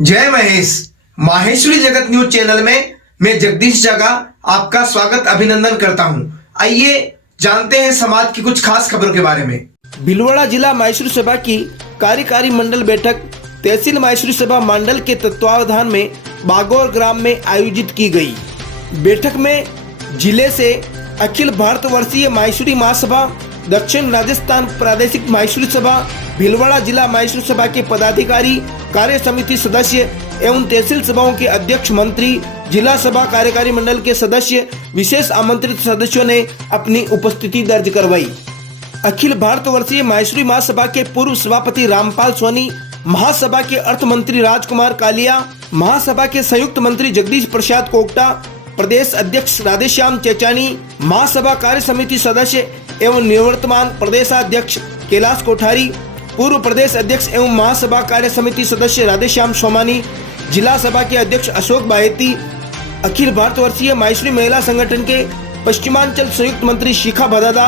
जय महेश। माहेश्वरी जगत news channel में मैं जगदीश जागा आपका स्वागत अभिनंदन करता हूं। आइए जानते हैं समाज की कुछ खास खबरों के बारे में। भीलवाड़ा जिला माहेश्वरी सभा की कार्यकारी मंडल बैठक तहसील माहेश्वरी सभा मंडल के तत्वावधान में बागौर ग्राम में आयोजित की गई। बैठक में जिले से अखिल भारतवर्षीय माहेश्वरी महासभा, दक्षिण राजस्थान प्रादेशिक माहेश्वरी सभा, भीलवाड़ा जिला माहेश्वरी सभा के पदाधिकारी, कार्य समिति सदस्य एवं तहसील सभाओं के अध्यक्ष, मंत्री, जिला सभा कार्यकारी मंडल के सदस्य, विशेष आमंत्रित सदस्यों ने अपनी उपस्थिति दर्ज करवाई। अखिल भारतवर्षीय माहेश्वरी महासभा के पूर्व सभापति रामपाल सोनी, महासभा के अर्थ मंत्री राजकुमार कालिया, महासभा के संयुक्त मंत्री जगदीश प्रसाद कोकटा, प्रदेश अध्यक्ष राधेश्याम चेचानी, महासभा कार्य समिति सदस्य एवं निवर्तमान प्रदेशाध्यक्ष कैलाश कोठारी, पूर्व प्रदेश अध्यक्ष एवं महासभा कार्य समिति सदस्य राधेश्याम सोमानी, जिला सभा के अध्यक्ष अशोक बाहेती, अखिल भारतवर्षीय माहेश्वरी महिला संगठन के पश्चिमांचल संयुक्त मंत्री शिखा भदादा,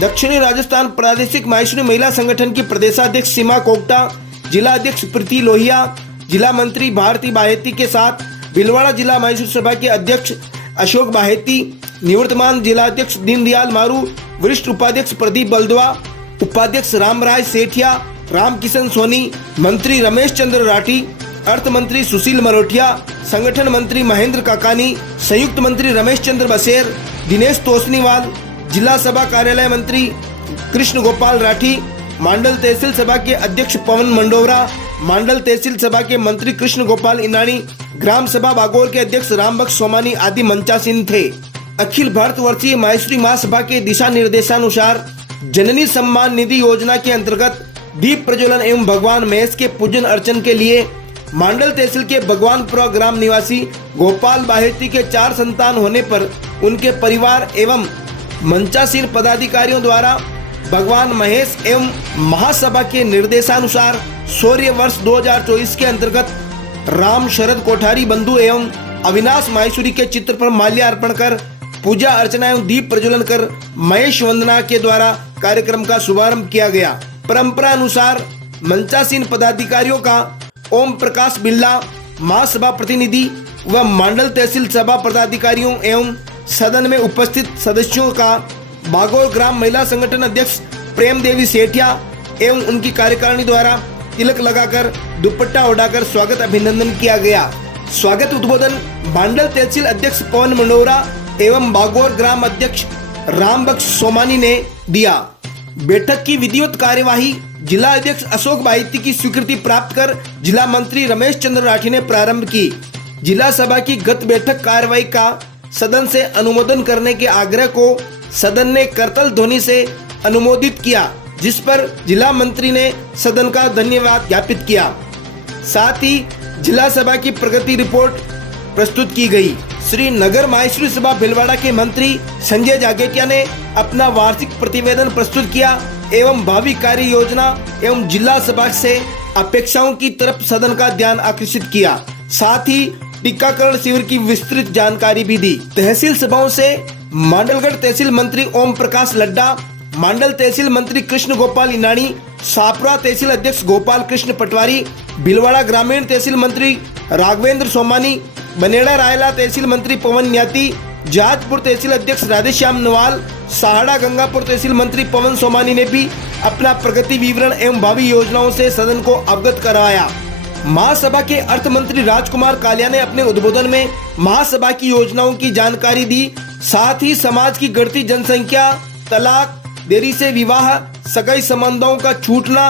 दक्षिणी राजस्थान प्रादेशिक माहेश्वरी महिला संगठन की प्रदेशाध्यक्ष सीमा कोकटा, जिला अध्यक्ष प्रीति लोहिया, जिला मंत्री भारती बाहेती के साथ भीलवाड़ा जिला माहेश्वरी सभा के अध्यक्ष अशोक बाहेती, निवर्तमान जिला अध्यक्ष दीनदयाल मारू, वरिष्ठ उपाध्यक्ष प्रदीप बलदवा, उपाध्यक्ष रामराय सेठिया, रामकिशन सोनी, मंत्री रमेश चंद्र राठी, अर्थ मंत्री सुशील मरोठिया, संगठन मंत्री महेंद्र काकानी, संयुक्त मंत्री रमेश चंद्र बसेर, दिनेश तोसनीवाल, जिला सभा कार्यालय मंत्री कृष्ण गोपाल राठी, मंडल तहसील सभा के अध्यक्ष पवन मंडोवरा, मंडल तहसील सभा के मंत्री कृष्ण गोपाल इनानी, ग्राम सभा बागौर के अध्यक्ष रामबख्श सोमानी आदि मंचासीन थे। अखिल भारतवर्षीय माहेश्वरी महासभा के दिशा निर्देशानुसार जननी सम्मान निधि योजना के अंतर्गत दीप प्रज्वलन एवं भगवान महेश के पूजन अर्चन के लिए मंडल तहसील के भगवानपुरा ग्राम निवासी गोपाल बाहेती के 4 संतान होने पर उनके परिवार एवं मंचासीन पदाधिकारियों द्वारा भगवान महेश एवं महासभा के निर्देशानुसार शौर्य वर्ष 2024 के अंतर्गत राम शरद कोठारी बंधु एवं अविनाश माहेश्वरी के चित्र पर माल्यार्पण कर पूजा अर्चना एवं दीप प्रज्वलन कर महेश वंदना के द्वारा कार्यक्रम का शुभारंभ किया गया। परंपरा अनुसार मंचासीन पदाधिकारियों का ओम प्रकाश बिल्ला, महासभा प्रतिनिधि व मंडल तहसील सभा पदाधिकारियों एवं सदन में उपस्थित सदस्यों का बागौर ग्राम महिला संगठन अध्यक्ष प्रेम देवी सेठिया एवं उनकी कार्यकारिणी द्वारा तिलक लगाकर दुपट्टा ओढ़ाकर स्वागत अभिनंदन किया गया। स्वागत उद्बोधन मंडल तहसील अध्यक्ष पवन मंडोवरा एवं बागौर ग्राम अध्यक्ष रामबख्श सोमानी ने दिया। बैठक की विधिवत कार्यवाही जिला अध्यक्ष अशोक बाहेती की स्वीकृति प्राप्त कर जिला मंत्री रमेश चंद्र राठी ने प्रारंभ की। जिला सभा की गत बैठक कार्यवाही का सदन से अनुमोदन करने के आग्रह को सदन ने करतल ध्वनि से अनुमोदित किया, जिस पर जिला मंत्री ने सदन का धन्यवाद ज्ञापित किया। साथ ही जिला सभा की प्रगति रिपोर्ट प्रस्तुत की गई। श्री नगर माहेश्वरी सभा भीलवाड़ा के मंत्री संजय जागेटिया ने अपना वार्षिक प्रतिवेदन प्रस्तुत किया एवं भावी कार्य योजना एवं जिला सभा से अपेक्षाओं की तरफ सदन का ध्यान आकर्षित किया। साथ ही टीकाकरण शिविर की विस्तृत जानकारी भी दी। तहसील सभाओं से मांडलगढ़ तहसील मंत्री ओम प्रकाश लड्डा, मंडल तहसील मंत्री कृष्ण गोपाल इनानी, सापरा तहसील अध्यक्ष गोपाल कृष्ण पटवारी, भीलवाड़ा ग्रामीण तहसील मंत्री राघवेंद्र सोमानी, बनेड़ा रायला तहसील मंत्री पवन न्याती, जहाजपुर तहसील अध्यक्ष राधेश्याम नवाल, सहाड़ा गंगापुर तहसील मंत्री पवन सोमानी ने भी अपना प्रगति विवरण एवं भावी योजनाओं से सदन को अवगत कराया। महासभा के अर्थ मंत्री राजकुमार कालिया ने अपने उद्बोधन में महासभा की योजनाओं की जानकारी दी। साथ ही समाज की बढ़ती जनसंख्या, तलाक, देरी से विवाह, सगाई संबंधों का छूटना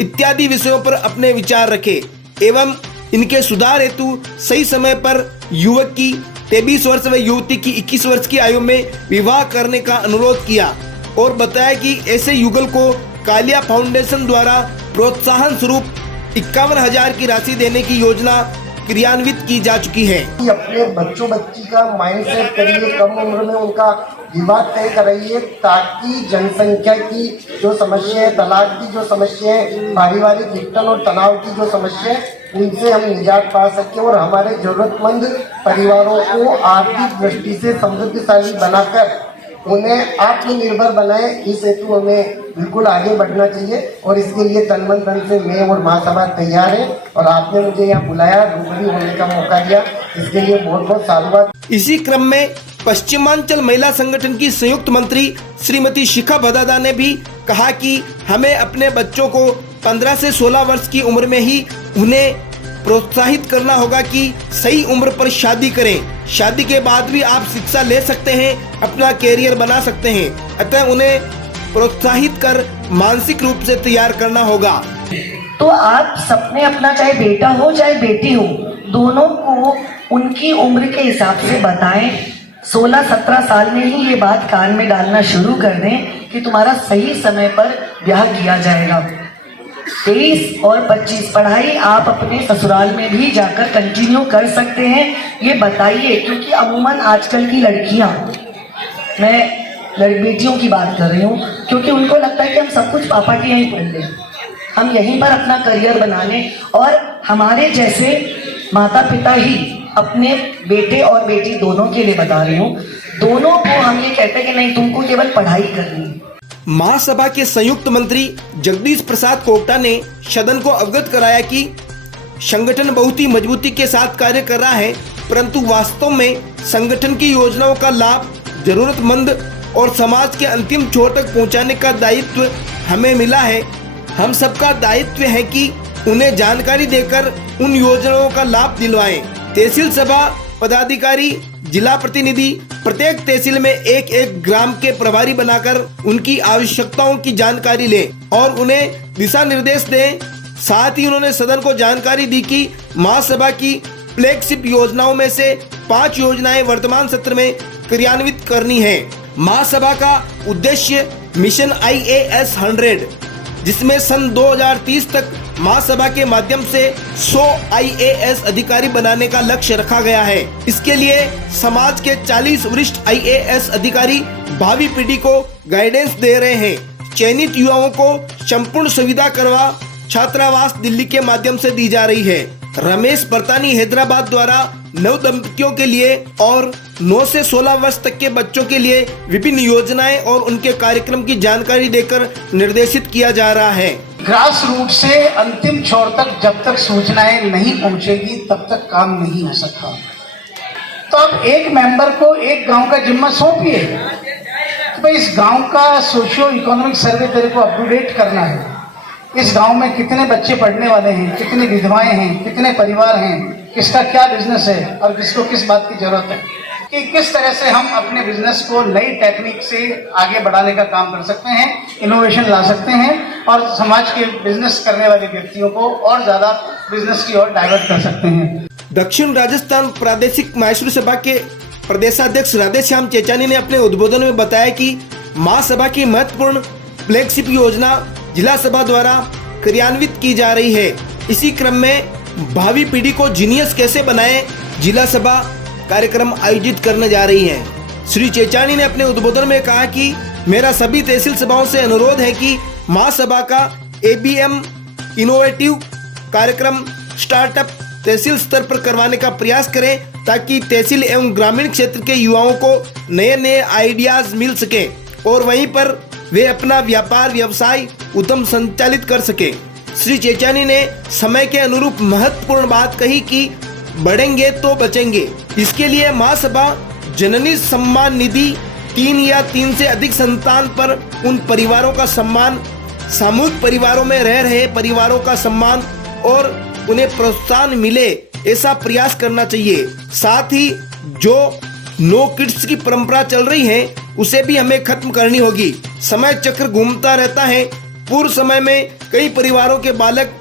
इत्यादि विषयों पर अपने विचार रखे एवं इनके सुधार हेतु सही समय पर युवक की 23 वर्ष व युवती की 21 वर्ष की आयु में विवाह करने का अनुरोध किया और बताया कि ऐसे युगल को कालिया फाउंडेशन द्वारा प्रोत्साहन स्वरूप 51,000 की राशि देने की योजना क्रियान्वित की जा चुकी है। अपने बच्चों बच्ची का माइंड सेट करिए, कम उम्र में उनका विवाह तय कराइए ताकि जनसंख्या की जो समस्या है, तलाक की जो समस्या है, पारिवारिक विघटन और तनाव की जो समस्या है, उनसे हम निजात पा सकें और हमारे जरूरतमंद परिवारों को आर्थिक दृष्टि से समृद्धशाली बनाकर उन्हें आत्मनिर्भर बनाए, इस हेतु हमें बिल्कुल आगे बढ़ना चाहिए और इसके लिए तन मन धन से मैं और महासभा तैयार है और आपने मुझे यहाँ बुलाया, रूबरू होने का मौका दिया, इसके लिए बहुत बहुत साधुवाद। इसी क्रम में पश्चिमांचल महिला संगठन की संयुक्त मंत्री श्रीमती शिखा भदादा ने भी कहा कि हमें अपने बच्चों को 15 से 16 वर्ष की उम्र में ही उन्हें प्रोत्साहित करना होगा कि सही उम्र पर शादी करें। शादी के बाद भी आप शिक्षा ले सकते हैं, अपना कैरियर बना सकते हैं। अतः उन्हें प्रोत्साहित कर मानसिक रूप से तैयार करना होगा। तो आप सपने अपना, चाहे बेटा हो चाहे बेटी हो, दोनों को उनकी उम्र के हिसाब से बताएं। 16-17 साल में ही ये बात कान में डालना शुरू कर दें कि तुम्हारा सही समय पर ब्याह किया जाएगा। 23 और 25 पढ़ाई आप अपने ससुराल में भी जाकर कंटिन्यू कर सकते हैं, ये बताइए। क्योंकि अमूमन आजकल की लड़कियां, मैं बेटियों की बात कर रही हूँ, क्योंकि उनको लगता है कि हम सब कुछ पापा के यहीं पढ़ लें, हम यहीं पर अपना करियर बना लें। और हमारे जैसे माता पिता ही अपने बेटे और बेटी दोनों के लिए बता रही हूँ, दोनों को हम ये कहते हैं कि नहीं, तुमको केवल पढ़ाई करनी है। महासभा के संयुक्त मंत्री जगदीश प्रसाद कोकटा ने सदन को अवगत कराया कि संगठन बहुत ही मजबूती के साथ कार्य कर रहा है, परंतु वास्तव में संगठन की योजनाओं का लाभ जरूरतमंद और समाज के अंतिम छोर तक पहुंचाने का दायित्व हमें मिला है। हम सबका दायित्व है कि उन्हें जानकारी देकर उन योजनाओं का लाभ दिलवाएं। तहसील सभा पदाधिकारी, जिला प्रतिनिधि प्रत्येक तहसील में एक एक ग्राम के प्रभारी बनाकर उनकी आवश्यकताओं की जानकारी लें और उन्हें दिशा निर्देश दें। साथ ही उन्होंने सदन को जानकारी दी कि महासभा की फ्लैगशिप योजनाओं में से 5 योजनाएं वर्तमान सत्र में क्रियान्वित करनी है। महासभा का उद्देश्य मिशन IAS 100, जिसमें सन 2030 तक महासभा के माध्यम से 100 IAS अधिकारी बनाने का लक्ष्य रखा गया है। इसके लिए समाज के 40 वरिष्ठ IAS अधिकारी भावी पीढ़ी को गाइडेंस दे रहे हैं। चयनित युवाओं को संपूर्ण सुविधा करवा छात्रावास दिल्ली के माध्यम से दी जा रही है। रमेश परतानी हैदराबाद द्वारा नव दंपतियों के लिए और 9 से 16 वर्ष तक के बच्चों के लिए विभिन्न योजनाएं और उनके कार्यक्रम की जानकारी देकर निर्देशित किया जा रहा है। ग्रास रूट से अंतिम छोर तक जब तक सूचनाएं नहीं पहुंचेगी तब तक काम नहीं हो सकता। तो अब एक मेंबर को एक गांव का जिम्मा सौंपिए, तो भाई इस गांव का सोशियो इकोनॉमिक सर्वे तेरे को अप टू डेट करना है। इस गांव में कितने बच्चे पढ़ने वाले हैं, कितनी विधवाएं हैं, कितने परिवार हैं, किसका क्या बिजनेस है और किसको किस बात की जरूरत है, कि किस तरह से हम अपने बिजनेस को नई टेक्निक से आगे बढ़ाने का काम कर सकते हैं, इनोवेशन ला सकते हैं और समाज के बिजनेस करने वाले व्यक्तियों को और ज्यादा बिजनेस की ओर डाइवर्ट कर सकते हैं। दक्षिण राजस्थान प्रादेशिक माहेश्वरी सभा के प्रदेशाध्यक्ष राधेश्याम चेचानी ने अपने उद्बोधन में बताया कि महासभा की महत्वपूर्ण फ्लैगशिप योजना जिला सभा द्वारा क्रियान्वित की जा रही है। इसी क्रम में भावी पीढ़ी को जीनियस कैसे बनाएं, जिला सभा कार्यक्रम आयोजित करने जा रही है। श्री चेचानी ने अपने उद्बोधन में कहा कि मेरा सभी तहसील सभाओं से अनुरोध है कि महासभा का ABM इनोवेटिव कार्यक्रम स्टार्टअप तहसील स्तर पर करवाने का प्रयास करें, ताकि तहसील एवं ग्रामीण क्षेत्र के युवाओं को नए नए आइडियाज मिल सके और वहीं पर वे अपना व्यापार व्यवसाय उद्यम संचालित कर सके। श्री चेचानी ने समय के अनुरूप महत्वपूर्ण बात कही कि बढ़ेंगे तो बचेंगे। इसके लिए महासभा जननी सम्मान निधि 3 या 3 से अधिक संतान पर उन परिवारों का सम्मान, सामूहिक परिवारों में रह रहे परिवारों का सम्मान और उन्हें प्रोत्साहन मिले, ऐसा प्रयास करना चाहिए। साथ ही जो नो किड्स की परंपरा चल रही है उसे भी हमें खत्म करनी होगी। समय चक्र घूमता रहता है। पूर्व समय में कई परिवारों के बालक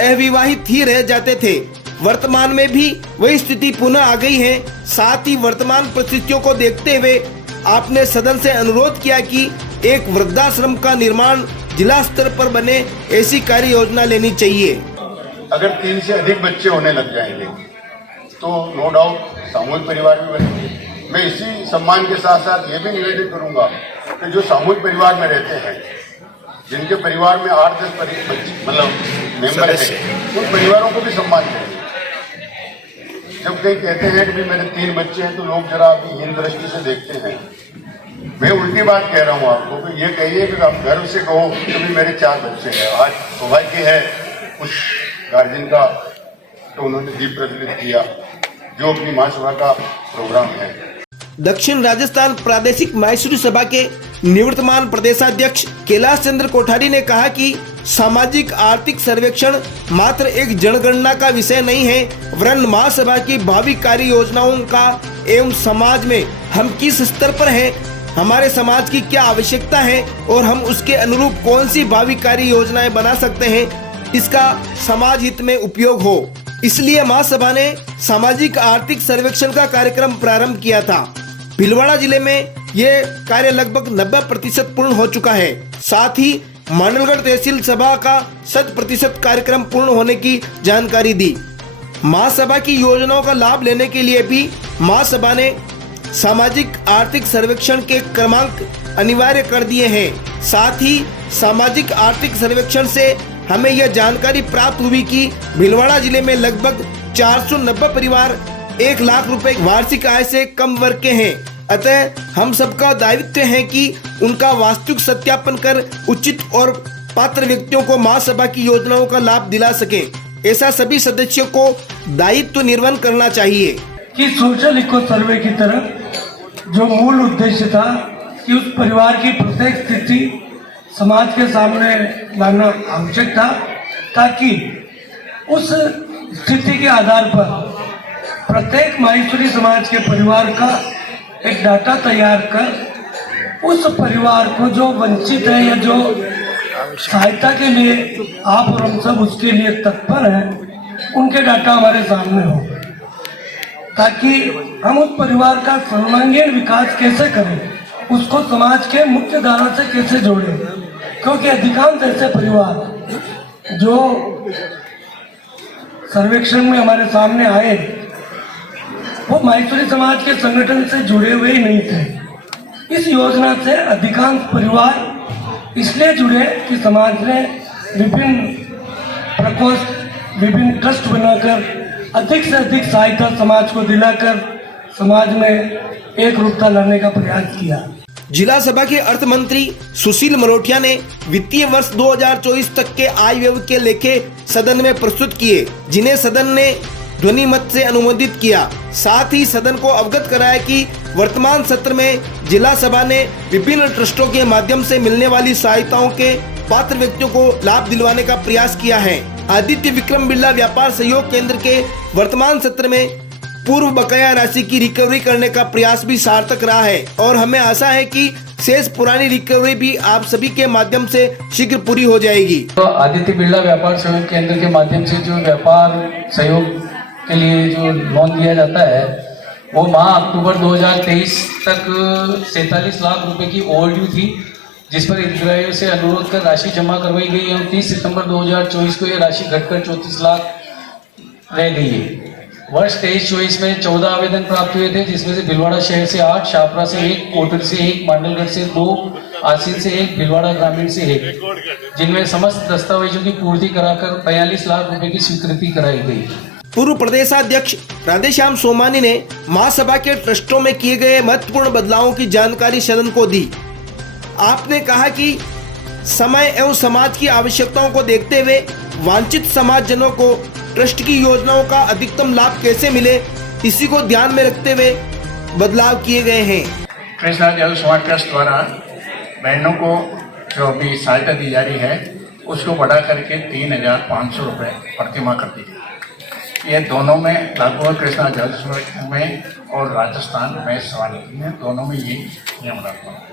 अविवाहित ही रह जाते थे, वर्तमान में भी वही स्थिति पुनः आ गई है। साथ ही वर्तमान परिस्थितियों को देखते हुए आपने सदन से अनुरोध किया कि एक वृद्धाश्रम का निर्माण जिला स्तर पर बने, ऐसी कार्य योजना लेनी चाहिए। अगर 3 से अधिक बच्चे होने लग जाएंगे तो नो डाउट सामूहिक परिवार भी बनेंगे। मैं इसी सम्मान के साथ साथ ये भी निवेदन करूंगा कि जो सामूहिक परिवार में रहते हैं, जिनके परिवार में 8-10 मतलब मेंबर हैं, उन परिवारों को भी सम्मान करें। जब कई कहते हैं कि मेरे 3 बच्चे हैं तो लोग जरा अभी हीन दृष्टि से देखते हैं, मैं उल्टी बात कह रहा हूँ आपको कि ये कहिए कि आप गर्व से कहो कि भी मेरे 4 बच्चे हैं। आज सौभाग्य है उस गार्जियन का, तो उन्होंने दीप प्रज्वलित किया जो अपनी महासभा का प्रोग्राम है। दक्षिण राजस्थान प्रादेशिक माहेश्वरी सभा के निवर्तमान प्रदेशाध्यक्ष कैलाश चंद्र कोठारी ने कहा कि सामाजिक आर्थिक सर्वेक्षण मात्र एक जनगणना का विषय नहीं है, वरन महासभा की भावी कार्य योजनाओं का एवं समाज में हम किस स्तर पर हैं, हमारे समाज की क्या आवश्यकता है और हम उसके अनुरूप कौन सी भावी कार्य योजनाएं बना सकते हैं, इसका समाज हित में उपयोग हो। इसलिए महासभा ने सामाजिक आर्थिक सर्वेक्षण का कार्यक्रम प्रारंभ किया था। भीलवाड़ा जिले में ये कार्य लगभग 90% पूर्ण हो चुका है। साथ ही मांडलगढ़ तहसील सभा का 100% कार्यक्रम पूर्ण होने की जानकारी दी। महासभा की योजनाओं का लाभ लेने के लिए भी महासभा ने सामाजिक आर्थिक सर्वेक्षण के क्रमांक अनिवार्य कर दिए हैं। साथ ही सामाजिक आर्थिक सर्वेक्षण से हमें यह जानकारी प्राप्त हुई कि भीलवाड़ा जिले में लगभग 490 परिवार 1 लाख रुपए वार्षिक आय से कम वर्ग के हैं। अतः हम सबका दायित्व है कि उनका वास्तविक सत्यापन कर उचित और पात्र व्यक्तियों को महासभा की योजनाओं का लाभ दिला सके। ऐसा सभी सदस्यों को दायित्व निर्वहन करना चाहिए। कि सोशल इको सर्वे की तरफ जो मूल उद्देश्य था कि उस परिवार की प्रत्येक स्थिति समाज के सामने लाना आवश्यक था, ताकि उस स्थिति के आधार पर प्रत्येक माहेश्वरी समाज के परिवार का एक डाटा तैयार कर उस परिवार को जो वंचित है या जो सहायता के लिए आप और हम सब उसके लिए तत्पर हैं, उनके डाटा हमारे सामने हो, ताकि हम उस परिवार का सर्वांगीण विकास कैसे करें, उसको समाज के मुख्य धारा से कैसे जोड़ें। क्योंकि अधिकांश ऐसे परिवार जो सर्वेक्षण में हमारे सामने आए वो माहेश्वरी समाज के संगठन से जुड़े हुए ही नहीं थे। इस योजना से अधिकांश परिवार इसलिए जुड़े कि समाज ने विभिन्न प्रकोष्ठ, विभिन्न ट्रस्ट बनाकर अधिक से अधिक सहायता समाज को दिलाकर समाज में एक रूपता लाने का प्रयास किया। जिला सभा के अर्थ मंत्री सुशील मरोठिया ने वित्तीय वर्ष 2024 तक के आय व्यय के लेखे सदन में प्रस्तुत किए, जिन्हें सदन ने ध्वनि मत से अनुमोदित किया। साथ ही सदन को अवगत कराया कि वर्तमान सत्र में जिला सभा ने विभिन्न ट्रस्टों के माध्यम से मिलने वाली सहायताओं के पात्र व्यक्तियों को लाभ दिलवाने का प्रयास किया है। आदित्य विक्रम बिरला व्यापार सहयोग केंद्र के वर्तमान सत्र में पूर्व बकाया राशि की रिकवरी करने का प्रयास भी सार्थक रहा है और हमें आशा है कि शेष पुरानी रिकवरी भी आप सभी के माध्यम से शीघ्र पूरी हो जाएगी। तो आदित्य बिरला व्यापार सहयोग केंद्र के माध्यम से जो व्यापार सहयोग के लिए जो लोन दिया जाता है वो माह अक्टूबर 2023 तक 47 लाख रुपए की ओवरड्यू थी, जिस पर हितग्राहियों से अनुरोध कर राशि जमा करवाई गई है। 30 सितंबर 2024 को यह राशि घटकर 34 लाख रह गई है। वर्ष 23-24 में 14 आवेदन प्राप्त हुए थे, जिसमें से भीलवाड़ा शहर से 8, शाहपुरा से 1, कोटरी से 1, मांडलगढ़ से 2, आसीन से 1, भीलवाड़ा ग्रामीण से 1, जिनमें समस्त दस्तावेजों की पूर्ति कराकर 42 लाख रुपए की स्वीकृति कराई गई। पूर्व प्रदेशाध्यक्ष राधेश्याम सोमानी ने महासभा के ट्रस्टों में किए गए महत्वपूर्ण बदलावों की जानकारी सदन को दी। आपने कहा कि समय एवं समाज की आवश्यकताओं को देखते हुए वांछित समाजजनों को ट्रस्ट की योजनाओं का अधिकतम लाभ कैसे मिले, इसी को ध्यान में रखते हुए बदलाव किए गए हैं। कृष्णा जल समाज ट्रस्ट द्वारा बहनों को जो अभी सहायता दी जा रही है उसको बढ़ा करके 3,500 रुपये प्रतिमाह कर दी गई। ये दोनों में लागू है, कृष्णा जल समाज में और राजस्थान में सवाली में, दोनों में ये नियम लागू है।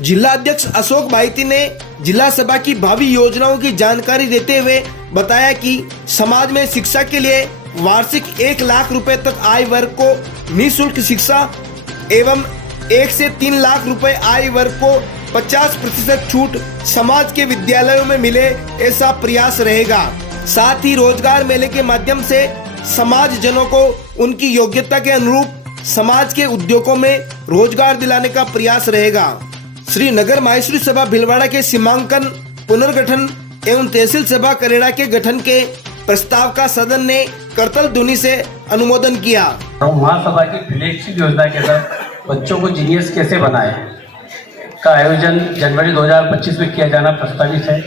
जिला अध्यक्ष अशोक बाइती ने जिला सभा की भावी योजनाओं की जानकारी देते हुए बताया कि समाज में शिक्षा के लिए वार्षिक 1 लाख रुपए तक आय वर्ग को निःशुल्क शिक्षा एवं 1 से 3 लाख रुपए आय वर्ग को 50% छूट समाज के विद्यालयों में मिले, ऐसा प्रयास रहेगा। साथ ही रोजगार मेले के माध्यम से समाज जनों को उनकी योग्यता के अनुरूप समाज के उद्योगों में रोजगार दिलाने का प्रयास रहेगा। श्री नगर माहेश्वरी सभा भीलवाड़ा के सीमांकन, पुनर्गठन एवं तहसील सभा करेड़ा के गठन के प्रस्ताव का सदन ने करतल ध्वनि से अनुमोदन किया। महासभा की फ्लैगशिप योजना के तहत बच्चों को जीनियस कैसे बनाए, का आयोजन जनवरी 2025 में किया जाना प्रस्तावित है।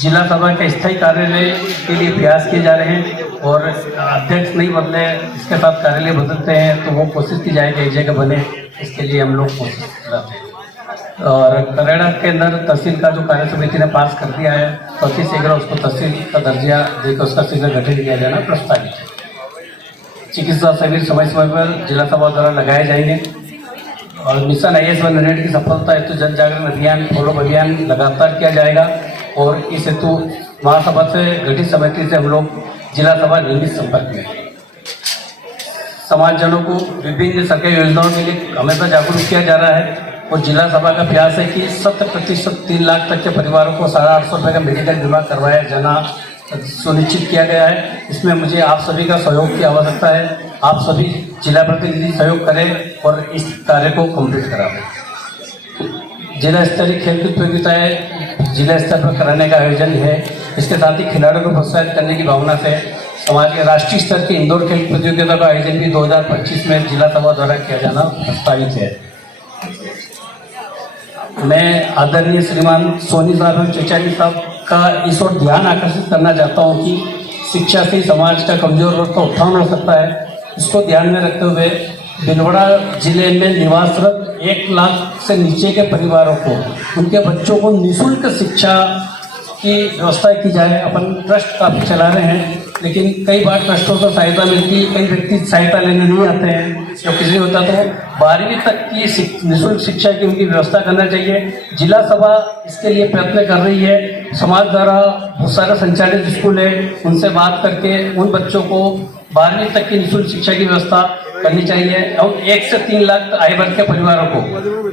जिला सभा के स्थायी कार्यालय के लिए प्रयास किए जा रहे हैं और अध्यक्ष नहीं बदले, इसके साथ कार्यालय बदलते हैं तो वो कोशिश की जाएगी एक जगह बने, इसके लिए हम लोग कोशिश कर रहे हैं। और करेड़ा के अंदर तहसील का जो कार्य समिति ने पास कर दिया है तो अति शीघ्र उसको तहसील का दर्जा देकर उसका शीघ्र गठन किया जाना प्रस्तावित है। चिकित्सा शिविर समय समय पर जिला सभा द्वारा लगाए जाएंगे और मिशन IAS 100 की सफलता हेतु जन जागरण अभियान, फॉलोअप अभियान लगातार किया जाएगा और इस हेतु महासभा से गठित समिति से हम लोग जिला सभा नियमित संपर्क में हैं। समाजजनों को विभिन्न सरकारी योजनाओं के लिए हमेशा जागरूक किया जा रहा है और जिला सभा का प्रयास है कि 100% 3 लाख तक के परिवारों को 850 रुपये का मेडिकल बीमा करवाया जाना सुनिश्चित किया गया है। इसमें मुझे आप सभी का सहयोग की आवश्यकता है। आप सभी जिला प्रतिनिधि सहयोग करें और इस कार्य को कंप्लीट कराएं। जिला स्तरीय खेल प्रतियोगिताएं जिला स्तर पर कराने का आयोजन है। इसके साथ ही खिलाड़ियों को प्रोत्साहित करने की भावना से समाज के राष्ट्रीय स्तर की इंदौर खेल प्रतियोगिता का आयोजन भी 2025 में जिला सभा द्वारा किया जाना प्रस्तावित है। मैं आदरणीय श्रीमान सोनी साहब एवं चचारी साहब का इस ओर ध्यान आकर्षित करना चाहता हूं कि शिक्षा से समाज का कमजोर वर्ग का उत्थान हो सकता है। इसको ध्यान में रखते हुए भीलवाड़ा जिले में निवासरत 1 लाख से नीचे के परिवारों को, उनके बच्चों को निःशुल्क शिक्षा की व्यवस्था की जाए। अपन ट्रस्ट काफ़ी चला रहे हैं लेकिन कई बार ट्रस्टों से सहायता मिलती है, कई व्यक्ति सहायता लेने नहीं आते हैं। जब किसी होता तो 12वीं तक की निःशुल्क शिक्षा की उनकी व्यवस्था करना चाहिए। जिला सभा इसके लिए प्रयत्न कर रही है। समाज द्वारा बहुत सारे संचालित स्कूल है, उनसे बात करके उन बच्चों को 12वीं तक की निःशुल्क शिक्षा की व्यवस्था करनी चाहिए और 1 से 3 लाख आय वर्ग के परिवारों को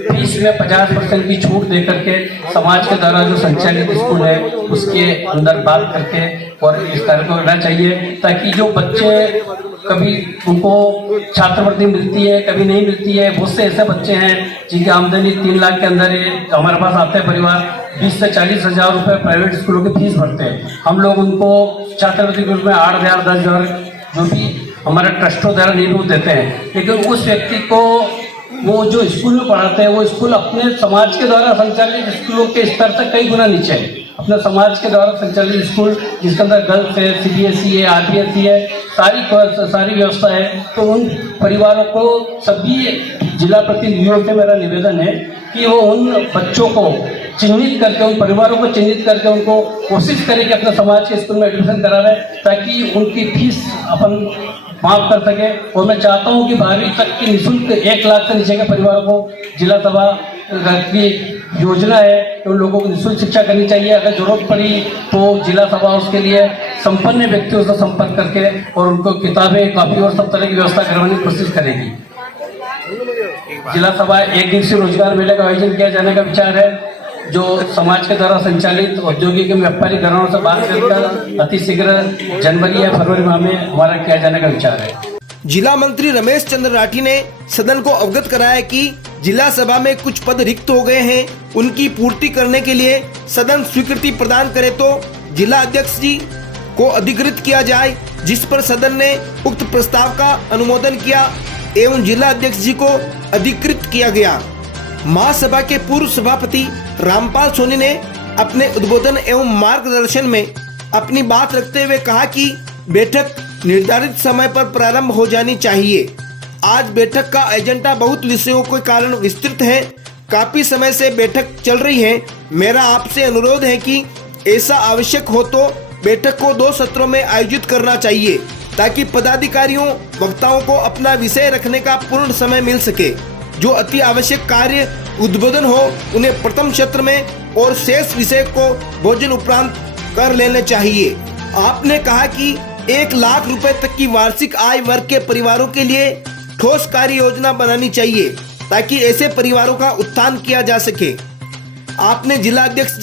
फीस में 50% की छूट दे करके समाज के द्वारा जो संचालित स्कूल है उसके अंदर बात करके और इस कार्य को करना चाहिए ताकि जो बच्चे कभी उनको छात्रवृत्ति मिलती है, कभी नहीं मिलती है। बहुत से ऐसे बच्चे हैं जिनकी आमदनी 3 लाख के अंदर है। हमारे पास आते हैं परिवार 20 से 40 हज़ार रुपये प्राइवेट स्कूलों की फीस भरते हैं। हम लोग उनको छात्रवृत्ति के रूप में 8,000 10,000 जो भी हमारे ट्रस्टों द्वारा निर्णय देते हैं, लेकिन उस व्यक्ति को वो जो स्कूल में पढ़ाते हैं वो स्कूल अपने समाज के द्वारा संचालित स्कूलों के स्तर से कई गुना नीचे है। अपने समाज के द्वारा संचालित स्कूल जिसके अंदर गर्ल्स है, CBSE है, RBSE है, सारी व्यवस्था है। तो उन परिवारों को सभी जिला प्रतिनिधियों से मेरा निवेदन है कि वो उन बच्चों को चिन्हित करके, उन परिवारों को चिन्हित करके उनको कोशिश करें कि अपने समाज के स्कूल में एडमिशन करा रहे ताकि उनकी फीस अपन माफ कर सके। और मैं चाहता हूं कि 12वीं तक की निःशुल्क 1 लाख से नीचे के परिवारों को जिला सभा की योजना है कि उन लोगों को निःशुल्क शिक्षा करनी चाहिए। अगर जरूरत पड़ी तो जिला सभा उसके लिए संपन्न व्यक्तियों से संपर्क करके और उनको किताबें, कॉपी और सब तरह की व्यवस्था करवाने की कोशिश करेगी। जिला सभा 1 दिवसीय रोजगार मेले का आयोजन किया जाने का विचार है जो समाज के द्वारा संचालित औद्योगिक एवं व्यापारिक घरानों से बात कर अति शीघ्र जनवरी या फरवरी माह में हमारा किया जाने का विचार है। जिला मंत्री रमेश चंद्र राठी ने सदन को अवगत कराया कि जिला सभा में कुछ पद रिक्त हो गए हैं, उनकी पूर्ति करने के लिए सदन स्वीकृति प्रदान करे तो जिला अध्यक्ष जी को अधिकृत किया जाए, जिस पर सदन ने उक्त प्रस्ताव का अनुमोदन किया एवं जिला अध्यक्ष जी को अधिकृत किया गया। महासभा के पूर्व सभापति रामपाल सोनी ने अपने उद्बोधन एवं मार्गदर्शन में अपनी बात रखते हुए कहा कि बैठक निर्धारित समय पर प्रारंभ हो जानी चाहिए। आज बैठक का एजेंडा बहुत विषयों के कारण विस्तृत है, काफी समय से बैठक चल रही है। मेरा आपसे अनुरोध है कि ऐसा आवश्यक हो तो बैठक को 2 सत्रों में आयोजित करना चाहिए ताकि पदाधिकारियों वक्ताओं को अपना विषय रखने का पूर्ण समय मिल सके। जो अति आवश्यक कार्य उद्बोधन हो उन्हें प्रथम सत्र में और शेष विषय को भोजन उपरांत कर लेने चाहिए। आपने कहा कि 1 लाख रुपए तक की वार्षिक आय वर्ग के परिवारों के लिए ठोस कार्य योजना बनानी चाहिए ताकि ऐसे परिवारों का उत्थान किया जा सके। आपने जिला अध्यक्ष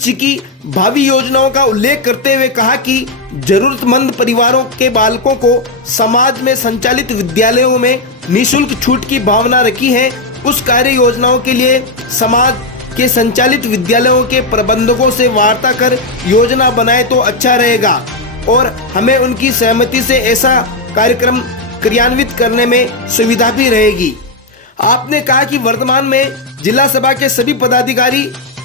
जी की भावी योजनाओं का उल्लेख करते हुए कहा कि जरूरतमंद परिवारों के बालकों को समाज में संचालित विद्यालयों में निःशुल्क छूट की भावना रखी है। उस कार्य योजनाओं के लिए समाज के संचालित विद्यालयों के प्रबंधकों से वार्ता कर योजना बनाए तो अच्छा रहेगा और हमें उनकी सहमति से ऐसा कार्यक्रम क्रियान्वित करने में सुविधा भी रहेगी। आपने कहा कि वर्तमान में जिला सभा के सभी पदाधिकारी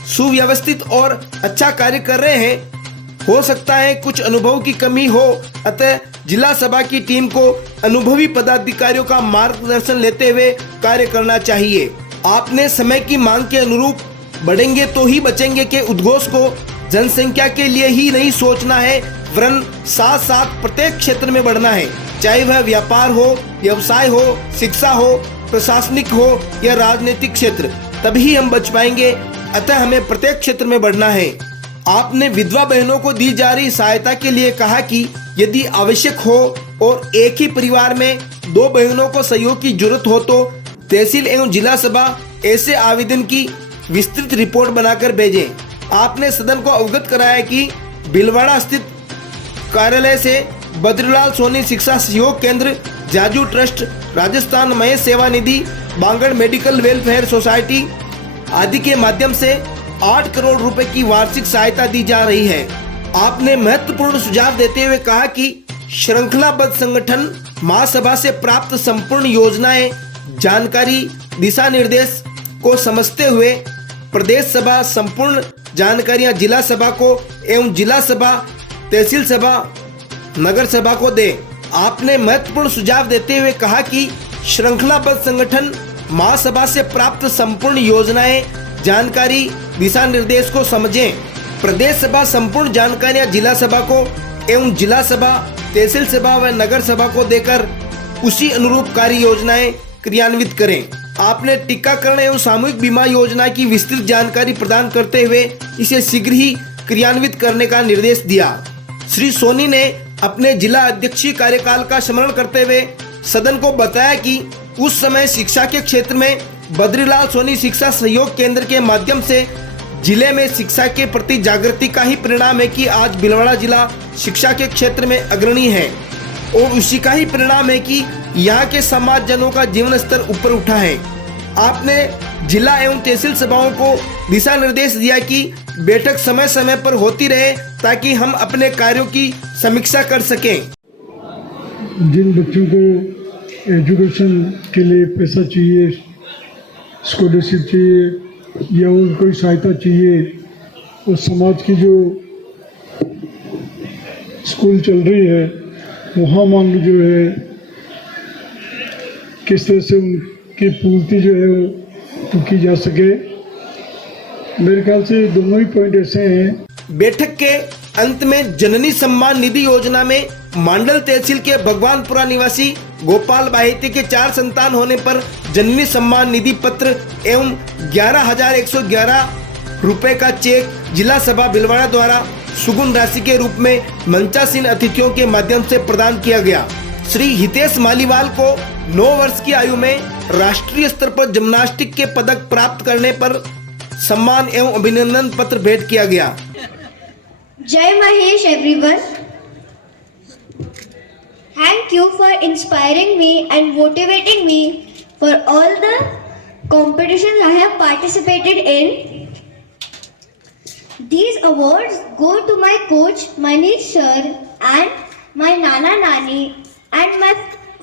सुव्यवस्थित और अच्छा कार्य कर रहे हैं। हो सकता है कुछ अनुभव की कमी हो, अतः जिला सभा की टीम को अनुभवी पदाधिकारियों का मार्गदर्शन लेते हुए कार्य करना चाहिए। आपने समय की मांग के अनुरूप बढ़ेंगे तो ही बचेंगे के उद्घोष को जनसंख्या के लिए ही नहीं सोचना है, वरन साथ साथ प्रत्येक क्षेत्र में बढ़ना है, चाहे वह व्यापार हो, व्यवसाय हो, शिक्षा हो, प्रशासनिक हो या राजनीतिक क्षेत्र, तभी हम बच पाएंगे। अतः हमें प्रत्येक क्षेत्र में बढ़ना है। आपने विधवा बहनों को दी जा रही सहायता के लिए कहा कि यदि आवश्यक हो और एक ही परिवार में 2 बहनों को सहयोग की जरूरत हो तो तहसील एवं जिला सभा ऐसे आवेदन की विस्तृत रिपोर्ट बनाकर भेजें। आपने सदन को अवगत कराया कि भीलवाड़ा स्थित कार्यालय से बद्रीलाल सोनी शिक्षा सहयोग केंद्र, जाजू ट्रस्ट, राजस्थान महेश सेवा निधि, बांगड़ मेडिकल वेलफेयर सोसाइटी आदि के माध्यम से 8 करोड़ रुपए की वार्षिक सहायता दी जा रही है। आपने महत्वपूर्ण सुझाव देते हुए कहा कि श्रृंखलाबद्ध संगठन महासभा से प्राप्त संपूर्ण योजनाएं, जानकारी, दिशा निर्देश को समझते हुए प्रदेश सभा संपूर्ण जानकारियां जिला सभा को एवं जिला सभा तहसील सभा नगर सभा को दे। आपने महत्वपूर्ण सुझाव देते हुए कहा कि श्रृंखलाबद्ध संगठन महासभा से प्राप्त संपूर्ण योजनाएं, जानकारी, दिशा निर्देश को समझें। प्रदेश सभा संपूर्ण जानकारियां जिला सभा को एवं जिला सभा तहसील सभा व नगर सभा को देकर उसी अनुरूप कार्य योजनाएं क्रियान्वित करें। आपने टीकाकरण एवं सामूहिक बीमा योजना की विस्तृत जानकारी प्रदान करते हुए इसे शीघ्र ही क्रियान्वित करने का निर्देश दिया। श्री सोनी ने अपने जिला अध्यक्षीय कार्यकाल का स्मरण करते हुए सदन को बताया कि उस समय शिक्षा के क्षेत्र में बद्रीलाल सोनी शिक्षा सहयोग केंद्र के माध्यम से जिले में शिक्षा के प्रति जागृति का ही परिणाम है कि आज भीलवाड़ा जिला शिक्षा के क्षेत्र में अग्रणी है और उसी का ही परिणाम है कि यहाँ के समाजजनों का जीवन स्तर ऊपर उठा है। आपने जिला एवं तहसील सभाओं को दिशा निर्देश दिया कि बैठक समय समय पर होती रहे ताकि हम अपने कार्यों की समीक्षा कर सकें। जिन बच्चों को एजुकेशन के लिए पैसा चाहिए, स्कॉलरशिप चाहिए या और कोई सहायता चाहिए, और समाज की जो स्कूल चल रही है वहाँ मांग जो है किस तरह से उनकी पूर्ति जो है वो की जा सके। मेरे ख्याल से दोनों ही पॉइंट ऐसे हैं। बैठक के अंत में जननी सम्मान निधि योजना में मांडल तहसील के भगवानपुरा निवासी गोपाल बाहेती के 4 संतान होने पर जननी सम्मान निधि पत्र एवं 11,111 रुपए का चेक जिला सभा भीलवाड़ा द्वारा सुगुन राशि के रूप में मंचासीन अतिथियों के माध्यम से प्रदान किया गया। श्री हितेश मालीवाल को 9 वर्ष की आयु में राष्ट्रीय स्तर पर जिम्नास्टिक के पदक प्राप्त करने पर सम्मान एवं अभिनंदन पत्र भेंट किया गया। Jai Mahesh everyone. Thank you for inspiring me and motivating me for all the competitions I have participated in. These awards go to my coach Manish sir and my Nana Nani and my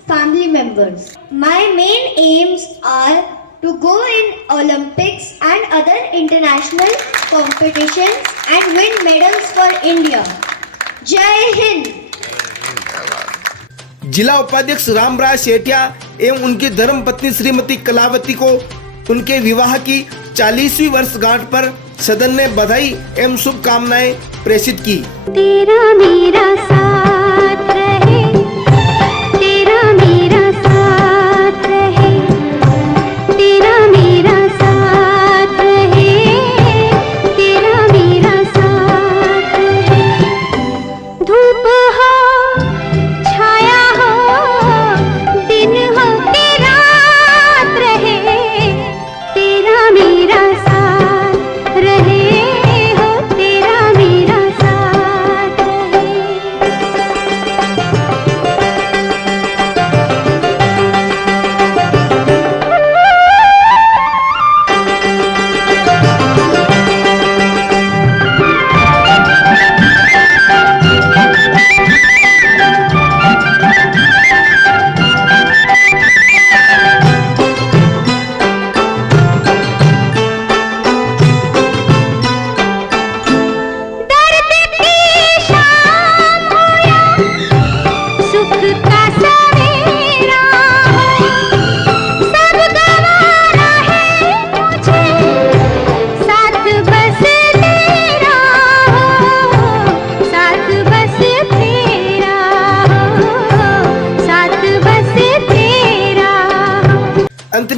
family members. My main aims are to go in Olympics and other international competitions and win medals for India. Jai Hind! जिला उपाध्यक्ष रामराज सेठिया एवं उनकी धर्मपत्नी श्रीमती कलावती को उनके विवाह की 40वीं वर्षगांठ पर सदन ने बधाई एवं शुभकामनाएं प्रेषित की। तेरा मेरा साथ रहे, तेरा मेरा साथ रहे, तेरा मेरा साथ रहे, तेरा मेरा साथ रहे। धूप हो छाया हो, दिन हो कि रात रहे, तेरा मेरा साथ रहे हो, तेरा मेरा साथ रहे।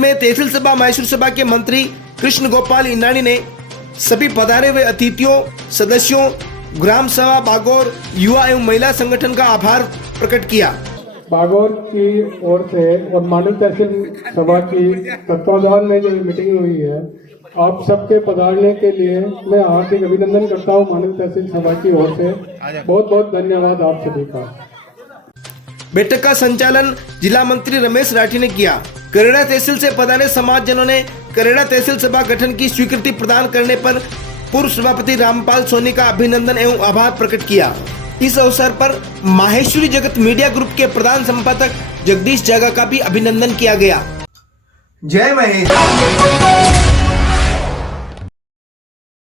जिसमें तहसील सभा माहेश्वरी सभा के मंत्री कृष्ण गोपाल इंद्राणी ने सभी पधारे हुए अतिथियों, सदस्यों, ग्राम सभा बागौर, युवा एवं महिला संगठन का आभार प्रकट किया। बागौर की ओर से और मांडल तहसील सभा की तत्वाधान में जो मीटिंग हुई है, आप सबके पधारने के लिए मैं हार्दिक अभिनंदन करता हूं। मांडल तहसील सभा की ओर से बहुत बहुत धन्यवाद आप सभी का। बैठक का संचालन जिला मंत्री रमेश राठी ने किया। करेड़ा तहसील से पधारे समाजजनों ने करेड़ा तहसील सभा गठन की स्वीकृति प्रदान करने पर पूर्व सभापति रामपाल सोनी का अभिनंदन एवं आभार प्रकट किया। इस अवसर पर माहेश्वरी जगत मीडिया ग्रुप के प्रधान संपादक जगदीश जागा का भी अभिनंदन किया गया। जय महेश।